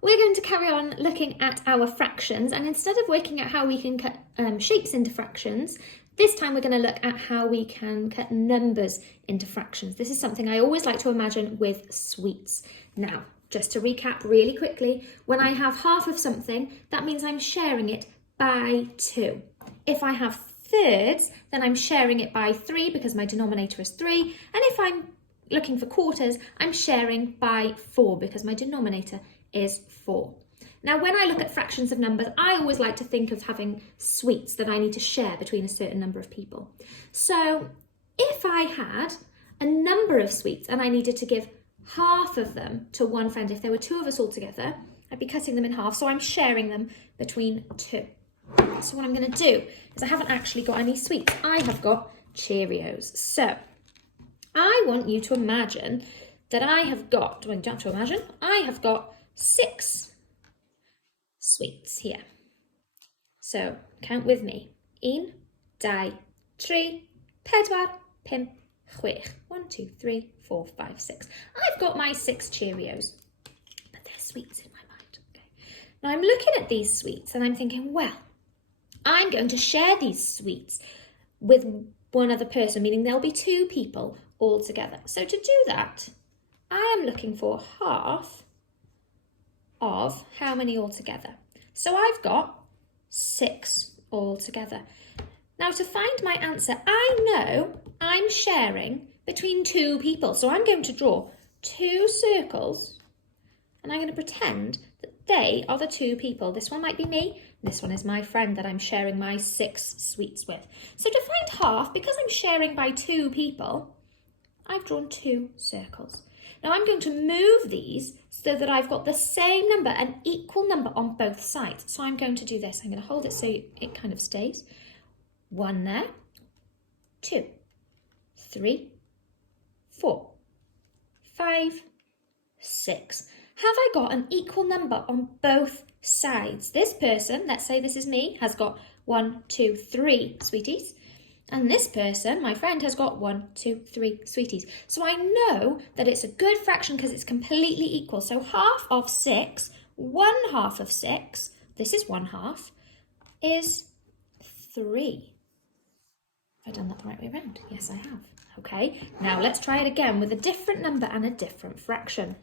we're going to carry on looking at our fractions, and instead of working out how we can cut shapes into fractions, this time we're going to look at how we can cut numbers into fractions. This is something I always like to imagine with sweets. Now, just to recap really quickly, when I have half of something, that means I'm sharing it by 2. If I have thirds, then I'm sharing it by 3 because my denominator is 3. And if I'm looking for quarters, I'm sharing by 4 because my denominator is 4. Now, when I look at fractions of numbers, I always like to think of having sweets that I need to share between a certain number of people. So if I had a number of sweets and I needed to give half of them to one friend, if there were 2 of us all together, I'd be cutting them in half. So I'm sharing them between 2. So what I'm going to do is I haven't actually got any sweets. I have got Cheerios. So I want you to imagine that I have got, well, you don't have to imagine, I have got 6 sweets here. So count with me. 1, 2, 3, 4, 5, 6. 1, 2, 3, 4, 5, 6. I've got my 6 Cheerios, but they're sweets in my mind. Okay. Now I'm looking at these sweets and I'm thinking, well, I'm going to share these sweets with one other person, meaning there'll be 2 people all together. So to do that, I am looking for half of how many altogether. So I've got 6 altogether. Now to find my answer, I know I'm sharing between 2 people. So I'm going to draw 2 circles and I'm going to pretend that they are the 2 people. This one might be me, this one is my friend that I'm sharing my 6 sweets with. So to find half, because I'm sharing by 2 people, I've drawn 2 circles. Now I'm going to move these so that I've got the same number, an equal number on both sides. So I'm going to do this. I'm going to hold it so it kind of stays. 1 there, 2, 3, 4, 5, 6. Have I got an equal number on both sides? This person, let's say this is me, has got 1, 2, 3 sweeties. And this person, my friend, has got 1, 2, 3 sweeties. So I know that it's a good fraction because it's completely equal. So half of 6, 1/2 of 6, this is 1/2, is 3. Have I done that the right way around? Yes, I have. Okay, now let's try it again with a different number and a different fraction.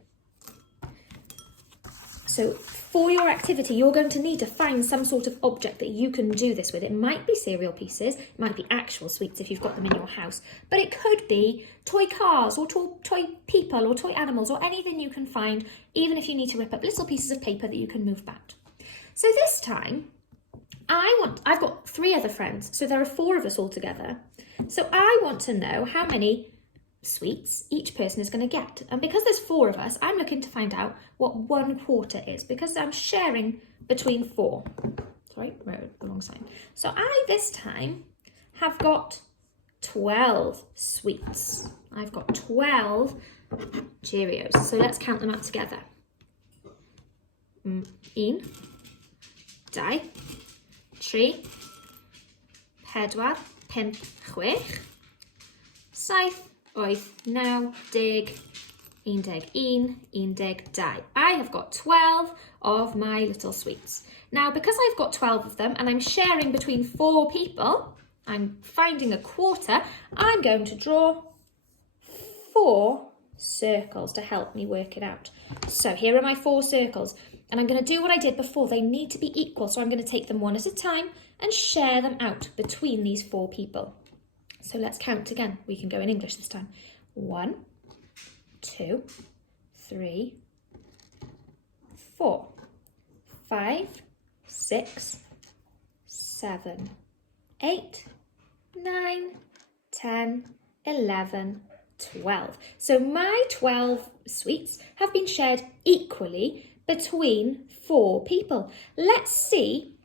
So for your activity, you're going to need to find some sort of object that you can do this with. It might be cereal pieces, it might be actual sweets if you've got them in your house, but it could be toy cars or toy people or toy animals or anything you can find, even if you need to rip up little pieces of paper that you can move back. So this time, I've got 3 other friends, so there are 4 of us all together. So I want to know how many sweets each person is going to get, and because there's 4 of us, I'm looking to find out what 1/4 is because I'm sharing between 4. Sorry, wrote the wrong sign. So I this time have got 12 sweets. I've got 12 Cheerios. So let's count them up together. 1, 2, 3, 4, 5, 6, 7, 8, 9, 10, 11, 12. I have got 12 of my little sweets. Now, because I've got 12 of them and I'm sharing between 4 people, I'm finding a quarter, I'm going to draw 4 circles to help me work it out. So here are my 4 circles, and I'm going to do what I did before. They need to be equal, so I'm going to take them one at a time and share them out between these 4 people. So let's count again. We can go in English this time. 1, 2, 3, 4, 5, 6, 7, 8, 9, 10, 11, 12. So my 12 sweets have been shared equally between 4 people. Let's see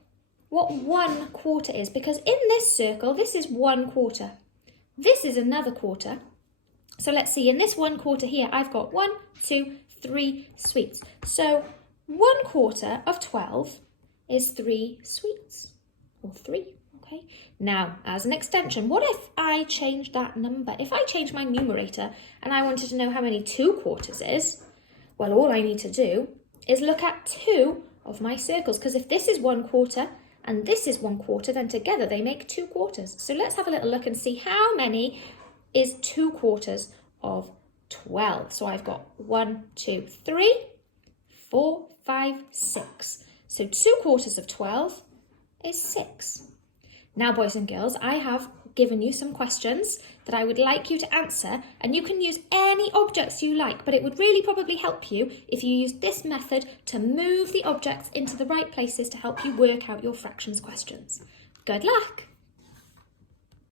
what 1/4 is, because in this circle, this is 1/4. This is another quarter. So let's see, in this 1/4 here, I've got 1, 2, 3 sweets. So 1/4 of 12 is 3 sweets, or 3, okay? Now, as an extension, what if I change that number? If I change my numerator and I wanted to know how many 2/4 is, well, all I need to do is look at 2 of my circles, because if this is 1/4 and this is 1/4, then together they make 2/4. So let's have a little look and see how many is 2/4 of 12. So I've got 1, 2, 3, 4, 5, 6. So 2/4 of 12 is 6. Now, boys and girls, I have given you some questions that I would like you to answer, and you can use any objects you like, but it would really probably help you if you use this method to move the objects into the right places to help you work out your fractions questions. Good luck!